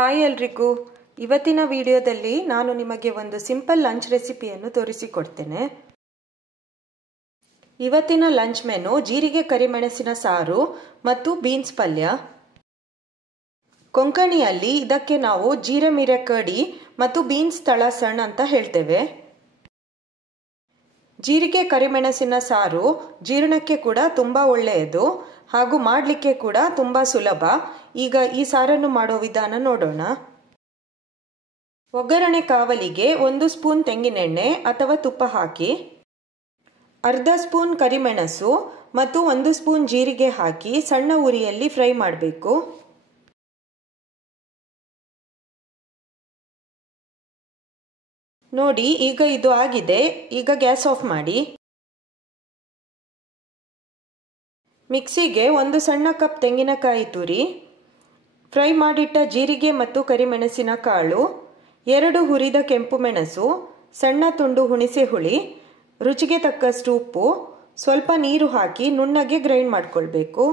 Hi ಎಲ್ರಿಗೂ ಇವತ್ತಿನ ವಿಡಿಯೋದಲ್ಲಿ ನಾನು ನಿಮಗೆ ಒಂದು ಸಿಂಪಲ್ ಲಂಚ್ ರೆಸಿಪಿಯನ್ನು ತೋರಿಸಿಕೊಡ್ತೇನೆ। ಇವತ್ತಿನ ಲಂಚ್ ಮೆನು ಜೀರಿಗೆ ಕರಿಮೆಣಸಿನ ಸಾರು ಮತ್ತು ಬೀನ್ಸ್ ಪಲ್ಯ। ಕೊಂಕಣಿಯಲ್ಲಿ ಇದಕ್ಕೆ ನಾವು ಜೀರೆ ಮಿರೆ ಕಡಿ ಮತ್ತು ಬೀನ್ಸ್ ತಳಸಣ್ ಅಂತ ಹೇಳ್ತೇವೆ। ಜೀರಿಗೆ ಕರಿಮೆಣಸಿನ ಸಾರು ಜೀರ್ಣಕ್ಕೆ ಕೂಡ ತುಂಬಾ ಒಳ್ಳೆಯದು ಹಾಗೂ ಮಾಡಲಿಕ್ಕೆ ಕೂಡ ತುಂಬಾ ಸುಲಭ। ಈಗ ಈ ಸಾರನ್ನು ಮಾಡೋ ವಿಧಾನ ನೋಡೋಣ। ಒಗ್ಗರಣೆ ಕಾವಲಿಗೆ 1 ಸ್ಪೂನ್ ತೆಂಗಿನೆಣ್ಣೆ ಅಥವಾ ತುಪ್ಪ ಹಾಕಿ, ಅರ್ಧ ಸ್ಪೂನ್ ಕರಿಮೆಣಸು ಮತ್ತು 1 ಸ್ಪೂನ್ ಜೀರಿಗೆ ಹಾಕಿ ಸಣ್ಣ ಉರಿಯಲ್ಲಿ ಫ್ರೈ ಮಾಡಬೇಕು। ನೋಡಿ ಈಗ ಇದು ಆಗಿದೆ, ಈಗ ಗ್ಯಾಸ್ ಆಫ್ ಮಾಡಿ। ಮಿಕ್ಸಿಗೆ 1 ಸಣ್ಣ ಕಪ್ ತೆಂಗಿನಕಾಯಿ ತುರಿ, ಫ್ರೈ ಮಾಡಿಟ್ಟ ಜೀರಿಗೆ ಮತ್ತು ಕರಿಮೆಣಸಿನ ಕಾಳು, 2 ಹುರಿದ ಕೆಂಪು ಮೆಣಸು, ಸಣ್ಣ ತುಂಡು ಹುಣಸೆ ಹುಳಿ, ರುಚಿಗೆ ತಕ್ಕಷ್ಟು ಉಪ್ಪು, ಸ್ವಲ್ಪ ನೀರು ಹಾಕಿ ನುಣ್ಣಗೆ ಗ್ರೈಂಡ್ ಮಾಡಿಕೊಳ್ಳಬೇಕು।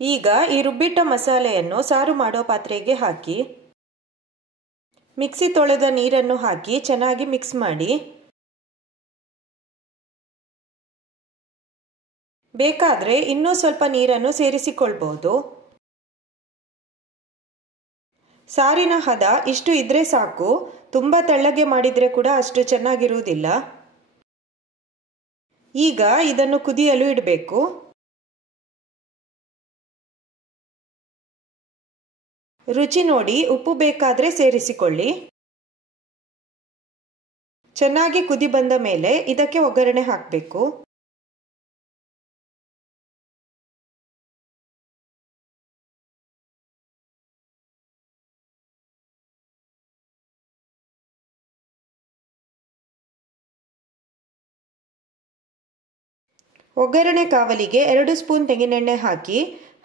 ಈಗ ಈ ರುಬ್ಬಿಟ್ಟ ಮಸಾಲೆಯನ್ನು ಸಾರು ಮಾಡೋ ಪಾತ್ರೆಗೆ ಹಾಕಿ, ಮಿಕ್ಸಿ ತೊಳೆದ ನೀರನ್ನು ಹಾಕಿ ಚೆನ್ನಾಗಿ ಮಿಕ್ಸ್ ಮಾಡಿ। ಬೇಕಾದರೆ ಇನ್ನೂ ಸ್ವಲ್ಪ ನೀರನ್ನು ಸೇರಿಸಿಕೊಳ್ಳಬಹುದು। ಸಾರಿನ ಹದ ಇಷ್ಟು ಇದ್ರೆ ಸಾಕು, ತುಂಬಾ ತೆಳ್ಳಗೆ ಮಾಡಿದ್ರೆ ಕೂಡ ಅಷ್ಟು ಚೆನ್ನಾಗಿರುವುದಿಲ್ಲ। ಈಗ ಇದನ್ನು ಕುದಿಯಲು ಇಡಬೇಕು। ರುಚಿ ನೋಡಿ ಉಪ್ಪು ಬೇಕಾದರೆ ಸೇರಿಸಿಕೊಳ್ಳಿ। ಚೆನ್ನಾಗಿ ಕುದಿ ಬಂದ ಮೇಲೆ ಇದಕ್ಕೆ ಒಗ್ಗರಣೆ ಹಾಕಬೇಕು। ಒಗ್ಗರಣೆ ಕಾವಲಿಗೆ 2 ಸ್ಪೂನ್ ತೆಂಗಿನೆಣ್ಣೆ ಹಾಕಿ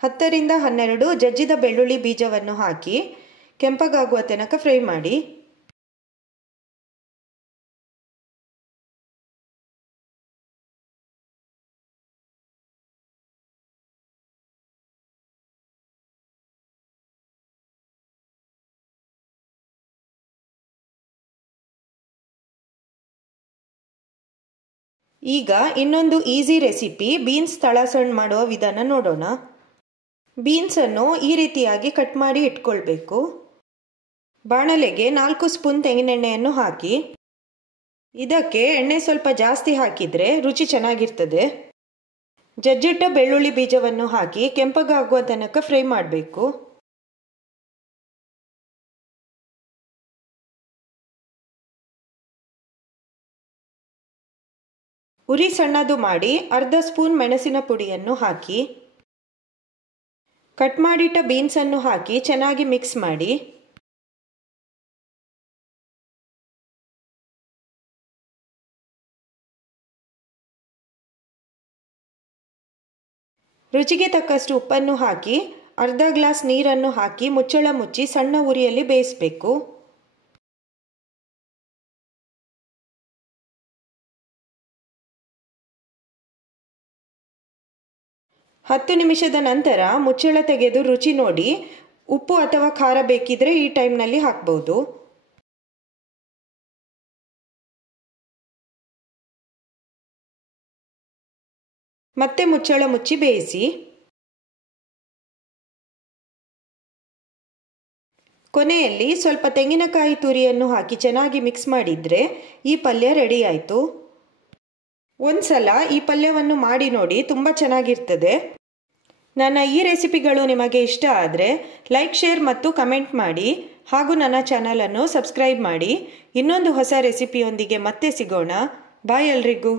10 ರಿಂದ 12 ಜಜ್ಜಿದ ಬೆಳ್ಳುಳ್ಳಿ ಬೀಜವನ್ನು ಹಾಕಿ ಕೆಂಪಗಾಗುವ ತನಕ ಫ್ರೈ ಮಾಡಿ। ಈಗ ಇನ್ನೊಂದು ಈಸಿ ರೆಸಿಪಿ ಬೀನ್ಸ್ ತಳಸಣ್ ಮಾಡುವ ವಿಧಾನ ನೋಡೋಣ। ಬೀನ್ಸ್ ಅನ್ನು ಈ ರೀತಿಯಾಗಿ ಕಟ್ ಮಾಡಿ ಇಟ್ಕೊಳ್ಬೇಕು। ಬಾಣಲೆಗೆ 4 ಸ್ಪೂನ್ ತೆಂಗಿನೆಣ್ಣೆಯನ್ನು ಹಾಕಿ, ಇದಕ್ಕೆ ಎಣ್ಣೆ ಸ್ವಲ್ಪ ಜಾಸ್ತಿ ಹಾಕಿದರೆ ರುಚಿ ಚೆನ್ನಾಗಿರ್ತದೆ। ಜಜ್ಜಿಟ್ಟ ಬೆಳ್ಳುಳ್ಳಿ ಬೀಜವನ್ನು ಹಾಕಿ ಕೆಂಪಗಾಗುವ ತನಕ ಫ್ರೈ ಮಾಡಬೇಕು। ಉರಿ ಸಣ್ಣದು ಮಾಡಿ ಅರ್ಧ ಸ್ಪೂನ್ ಮೆಣಸಿನ ಪುಡಿಯನ್ನು ಹಾಕಿ, ಕಟ್ ಮಾಡಿಟ್ಟ ಬೀನ್ಸ್ ಅನ್ನು ಹಾಕಿ ಚೆನ್ನಾಗಿ ಮಿಕ್ಸ್ ಮಾಡಿ। ರುಚಿಗೆ ತಕ್ಕಷ್ಟು ಉಪ್ಪನ್ನು ಹಾಕಿ ಅರ್ಧ ಗ್ಲಾಸ್ ನೀರನ್ನು ಹಾಕಿ ಮುಚ್ಚಳ ಮುಚ್ಚಿ ಸಣ್ಣ ಉರಿಯಲ್ಲಿ ಬೇಯಿಸಬೇಕು। ಹತ್ತು ನಿಮಿಷದ ನಂತರ ಮುಚ್ಚಳ ತೆಗೆದು ರುಚಿ ನೋಡಿ ಉಪ್ಪು ಅಥವಾ ಖಾರ ಬೇಕಿದ್ರೆ ಈ ಟೈಮ್ನಲ್ಲಿ ಹಾಕಬಹುದು। ಮತ್ತೆ ಮುಚ್ಚಳ ಮುಚ್ಚಿ ಬೇಯಿಸಿ। ಕೊನೆಯಲ್ಲಿ ಸ್ವಲ್ಪ ತೆಂಗಿನಕಾಯಿ ತುರಿಯನ್ನು ಹಾಕಿ ಚೆನ್ನಾಗಿ ಮಿಕ್ಸ್ ಮಾಡಿದ್ರೆ ಈ ಪಲ್ಯ ರೆಡಿ ಆಯಿತು। ಒಂದ್ಸಲ ಈ ಪಲ್ಯವನ್ನು ಮಾಡಿ ನೋಡಿ, ತುಂಬ ಚೆನ್ನಾಗಿರ್ತದೆ। ನನ್ನ ಈ ರೆಸಿಪಿಗಳು ನಿಮಗೆ ಇಷ್ಟ ಆದರೆ ಲೈಕ್, ಶೇರ್ ಮತ್ತು ಕಮೆಂಟ್ ಮಾಡಿ ಹಾಗೂ ನನ್ನ ಚಾನಲನ್ನು ಸಬ್ಸ್ಕ್ರೈಬ್ ಮಾಡಿ। ಇನ್ನೊಂದು ಹೊಸ ರೆಸಿಪಿಯೊಂದಿಗೆ ಮತ್ತೆ ಸಿಗೋಣ। ಬಾಯ್ ಎಲ್ರಿಗೂ।